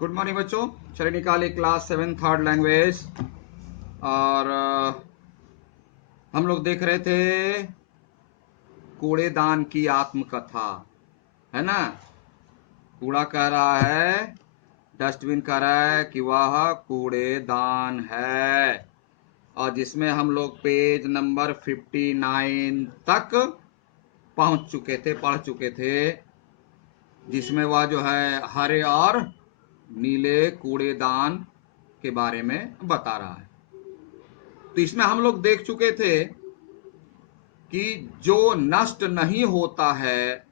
Good morning बच्चों। चलिए निकाले क्लास 7 थर्ड लैंग्वेज। और हम लोग देख रहे थे कूड़ेदान की आत्मकथा, है ना। कूड़ा कह रहा है, डस्टबिन कह रहा है कि वह कूड़ेदान है, और जिसमें हम लोग पेज नंबर 59 तक पहुंच चुके थे, पढ़ चुके थे, जिसमें वह जो है हरे और नीले कूड़ेदान के बारे में बता रहा है। तो इसमें हम लोग देख चुके थे कि जो नष्ट नहीं होता है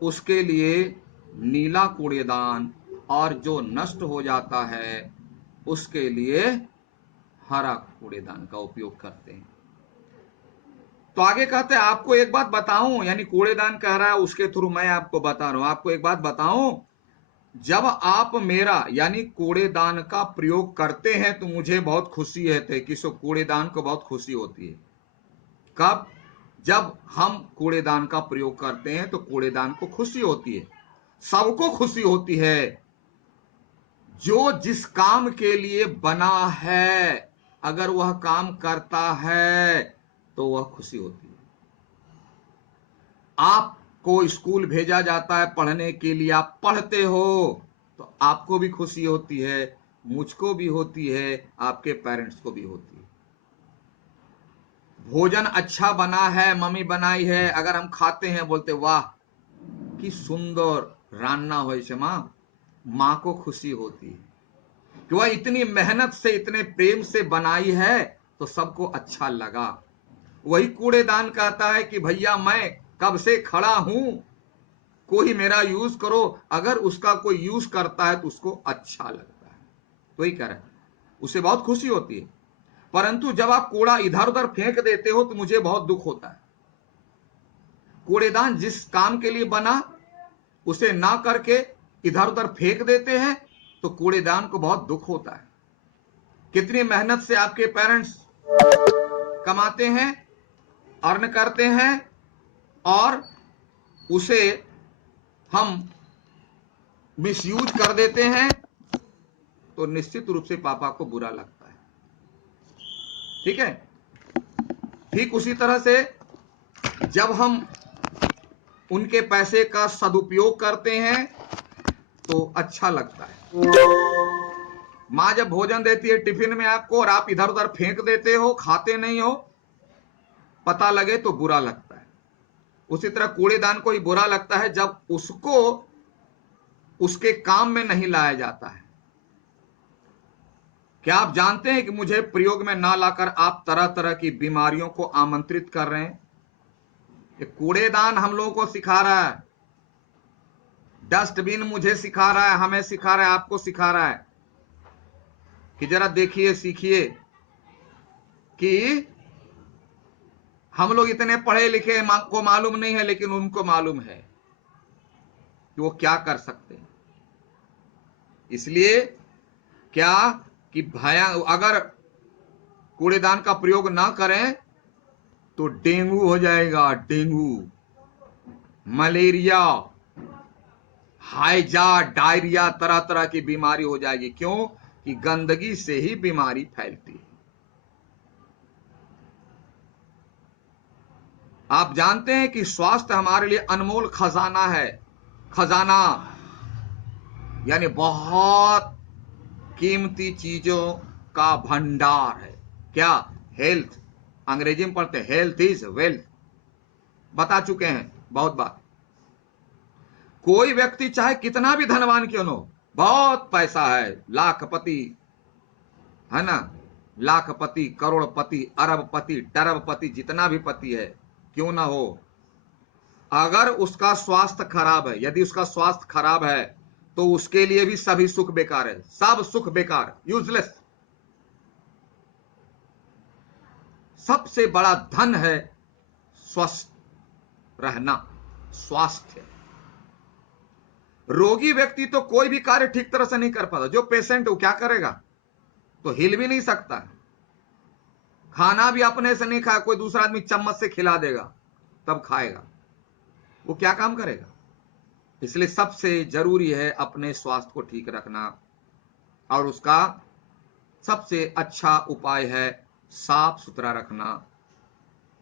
उसके लिए नीला कूड़ेदान, और जो नष्ट हो जाता है उसके लिए हरा कूड़ेदान का उपयोग करते हैं। तो आगे कहते हैं, आपको एक बात बताऊं, यानी कूड़ेदान कह रहा है उसके थ्रू मैं आपको बता रहा हूं, आपको एक बात बताऊं, जब आप मेरा यानी कूड़ेदान का प्रयोग करते हैं तो मुझे बहुत खुशी है कि सो कूड़ेदान को बहुत खुशी होती है। कब? जब हम कूड़ेदान का प्रयोग करते हैं तो कूड़ेदान को खुशी होती है, सबको खुशी होती है। जो जिस काम के लिए बना है अगर वह काम करता है तो वह खुशी होती है। आपको स्कूल भेजा जाता है पढ़ने के लिए, आप पढ़ते हो तो आपको भी खुशी होती है, मुझको भी होती है, आपके पेरेंट्स को भी होती है। भोजन अच्छा बना है, मम्मी बनाई है, अगर हम खाते हैं बोलते वाह कि सुंदर रान्ना हो, माँ को खुशी होती है कि वह इतनी मेहनत से इतने प्रेम से बनाई है तो सबको अच्छा लगा। वही कूड़ेदान कहता है कि भैया मैं कब से खड़ा हूं, कोई मेरा यूज करो, अगर उसका कोई यूज करता है तो उसको अच्छा लगता है, तो ही कह रहा है उसे बहुत खुशी होती है। परंतु जब आप कूड़ा इधर उधर फेंक देते हो तो मुझे बहुत दुख होता है। कूड़ेदान जिस काम के लिए बना उसे ना करके इधर उधर फेंक देते हैं तो कूड़ेदान को बहुत दुख होता है। कितनी मेहनत से आपके पेरेंट्स कमाते हैं, अर्न करते हैं, और उसे हम मिसयूज कर देते हैं तो निश्चित रूप से पापा को बुरा लगता है। ठीक है। ठीक उसी तरह से जब हम उनके पैसे का सदुपयोग करते हैं तो अच्छा लगता है। माँ जब भोजन देती है टिफिन में आपको और आप इधर उधर फेंक देते हो, खाते नहीं हो, पता लगे तो बुरा लगता है। उसी तरह कूड़ेदान को ही बुरा लगता है जब उसको उसके काम में नहीं लाया जाता है। क्या आप जानते हैं कि मुझे प्रयोग में ना लाकर आप तरह तरह की बीमारियों को आमंत्रित कर रहे हैं? ये कूड़ेदान हम लोगों को सिखा रहा है, डस्टबिन मुझे सिखा रहा है, हमें सिखा रहा है, आपको सिखा रहा है कि जरा देखिए, सीखिए कि हम लोग इतने पढ़े लिखे को मालूम नहीं है, लेकिन उनको मालूम है कि वो क्या कर सकते हैं। इसलिए क्या कि भया अगर कूड़ेदान का प्रयोग ना करें तो डेंगू हो जाएगा, डेंगू, मलेरिया, हाइजा, डायरिया, तरह तरह की बीमारी हो जाएगी। क्यों? कि गंदगी से ही बीमारी फैलती है। आप जानते हैं कि स्वास्थ्य हमारे लिए अनमोल खजाना है। खजाना यानी बहुत कीमती चीजों का भंडार है। क्या? हेल्थ, अंग्रेजी में पढ़ते हैं हेल्थ इज वेल्थ, बता चुके हैं बहुत बार। कोई व्यक्ति चाहे कितना भी धनवान क्यों न हो, बहुत पैसा है, लाखपति है ना, लाखपति, करोड़पति, अरबपति, टरबपति, जितना भी पति है क्यों ना हो, अगर उसका स्वास्थ्य खराब है, यदि उसका स्वास्थ्य खराब है तो उसके लिए भी सभी सुख बेकार है, सब सुख बेकार, यूजलेस। सबसे बड़ा धन है स्वस्थ रहना, स्वास्थ्य। रोगी व्यक्ति तो कोई भी कार्य ठीक तरह से नहीं कर पाता। जो पेशेंट वो क्या करेगा? तो हिल भी नहीं सकता, खाना भी अपने से नहीं खाए, कोई दूसरा आदमी चम्मच से खिला देगा तब खाएगा, वो क्या काम करेगा? इसलिए सबसे जरूरी है अपने स्वास्थ्य को ठीक रखना। और उसका सबसे अच्छा उपाय है साफ सुथरा रखना।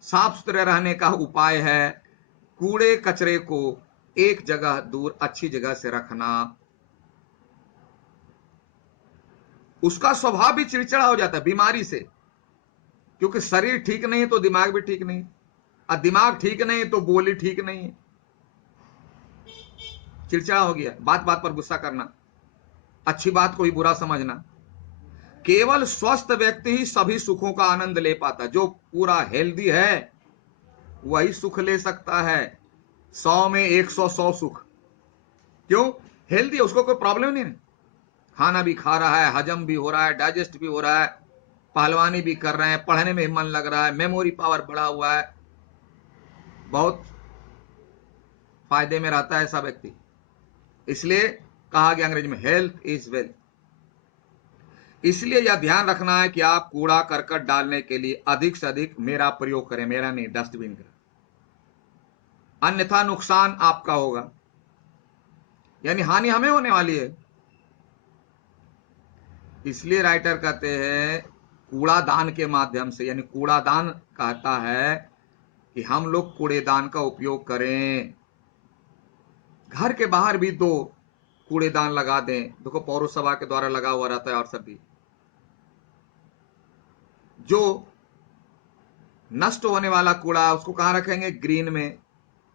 साफ सुथरे रहने का उपाय है कूड़े कचरे को एक जगह दूर अच्छी जगह से रखना। उसका स्वभाव भी चिड़चिड़ा हो जाता है बीमारी से, क्योंकि शरीर ठीक नहीं तो दिमाग भी ठीक नहीं, और दिमाग ठीक नहीं तो बोली ठीक नहीं है। चिड़चिड़ा हो गया, बात बात पर गुस्सा करना, अच्छी बात को ही बुरा समझना। केवल स्वस्थ व्यक्ति ही सभी सुखों का आनंद ले पाता। जो पूरा हेल्दी है वही सुख ले सकता है। 100 में 100 सुख। क्यों? हेल्दी है, उसको कोई प्रॉब्लम नहीं है। खाना भी खा रहा है, हजम भी हो रहा है, डाइजेस्ट भी हो रहा है, पहलवानी भी कर रहे हैं, पढ़ने में मन लग रहा है, मेमोरी पावर बढ़ा हुआ है, बहुत फायदे में रहता है ऐसा व्यक्ति। इसलिए कहा गया अंग्रेजी में हेल्थ इज वेल्थ। इसलिए यह ध्यान रखना है कि आप कूड़ा करकट डालने के लिए अधिक से अधिक मेरा प्रयोग करें, मेरा नहीं, डस्टबिन का, अन्यथा नुकसान आपका होगा, यानी हानि हमें होने वाली है। इसलिए राइटर कहते हैं कूड़ादान के माध्यम से, यानी कूड़ादान कहता है कि हम लोग कूड़ेदान का उपयोग करें। घर के बाहर भी 2 कूड़ेदान लगा दें। देखो पौरसभा के द्वारा लगा हुआ रहता है। और सभी जो नष्ट होने वाला कूड़ा उसको कहां रखेंगे? ग्रीन में।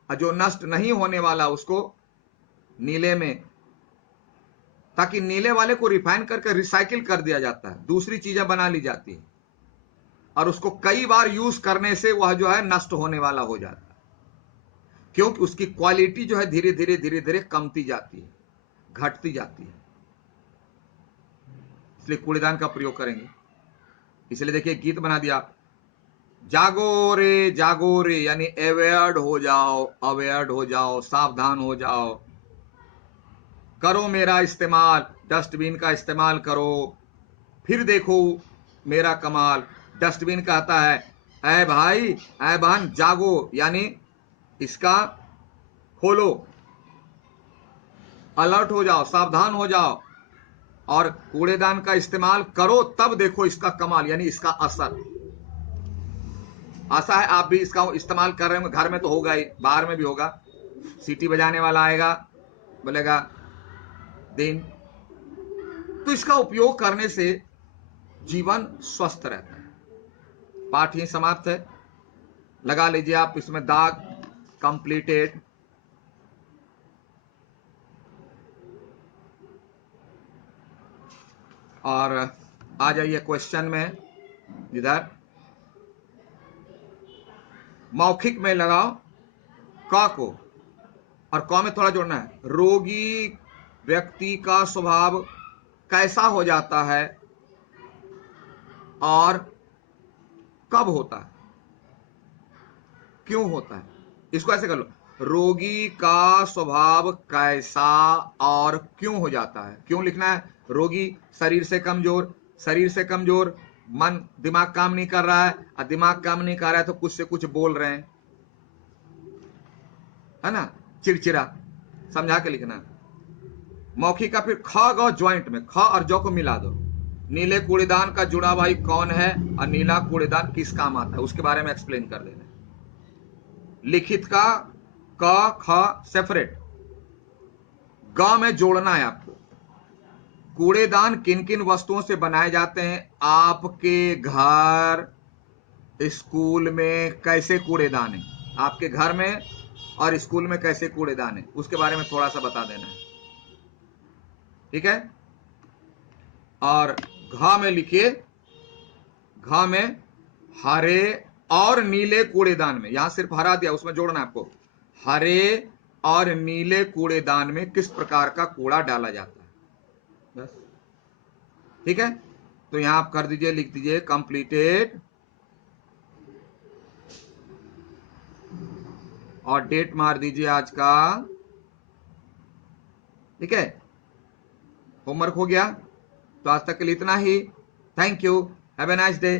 और जो नष्ट नहीं होने वाला उसको नीले में, ताकि नीले वाले को रिफाइन करके रिसाइकिल कर दिया जाता है, दूसरी चीजें बना ली जाती है, और उसको कई बार यूज करने से वह जो है नष्ट होने वाला हो जाता है, क्योंकि उसकी क्वालिटी जो है धीरे धीरे धीरे धीरे कमती जाती है, घटती जाती है। इसलिए कूड़ेदान का प्रयोग करेंगे। इसलिए देखिए गीत बना दिया, जागो रे, यानी अवेयर्ड हो जाओ, अवेयर्ड हो जाओ, सावधान हो जाओ, करो मेरा इस्तेमाल, डस्टबिन का इस्तेमाल करो, फिर देखो मेरा कमाल। डस्टबिन कहता है ऐ भाई ऐ बहन जागो, यानी इसका खोलो, अलर्ट हो जाओ, सावधान हो जाओ, और कूड़ेदान का इस्तेमाल करो, तब देखो इसका कमाल, यानी इसका असर। आशा है आप भी इसका इस्तेमाल कर रहे होंगे। घर में तो होगा ही, बाहर में भी होगा। सीटी बजाने वाला आएगा, बोलेगा दिन। तो इसका उपयोग करने से जीवन स्वस्थ रहता है। पाठ ही समाप्त है। लगा लीजिए आप इसमें दाग, कंप्लीटेड। और आ जाइए क्वेश्चन में। इधर मौखिक में लगाओ क को, और क में थोड़ा जोड़ना है। रोगी व्यक्ति का स्वभाव कैसा हो जाता है और कब होता है, क्यों होता है? इसको ऐसे कर लो, रोगी का स्वभाव कैसा और क्यों हो जाता है। क्यों लिखना है? रोगी शरीर से कमजोर, शरीर से कमजोर, मन दिमाग काम नहीं कर रहा है, और दिमाग काम नहीं कर रहा है तो कुछ से कुछ बोल रहे हैं, है ना, चिड़चिड़ा, समझा के लिखना। मौखिक का फिर ख ग ज्वाइंट में, ख और ज को मिला दो। नीले कूड़ेदान का जुड़ा भाई कौन है और नीला कूड़ेदान किस काम आता है उसके बारे में एक्सप्लेन कर देना। लिखित का क ख सेपरेट, ग में जोड़ना है आपको। कूड़ेदान किन किन वस्तुओं से बनाए जाते हैं? आपके घर, स्कूल में कैसे कूड़ेदान है, आपके घर में और स्कूल में कैसे कूड़ेदान है, उसके बारे में थोड़ा सा बता देना है, ठीक है। और घ में लिखिए, घ में हरे और नीले कूड़ेदान में, यहां सिर्फ हरा दिया, उसमें जोड़ना आपको, हरे और नीले कूड़ेदान में किस प्रकार का कूड़ा डाला जाता है, बस, ठीक है। तो यहां आप कर दीजिए, लिख दीजिए कंप्लीटेड, और डेट मार दीजिए आज का, ठीक है। होमवर्क हो गया, तो आज तक के लिए इतना ही। Thank you, have a nice day.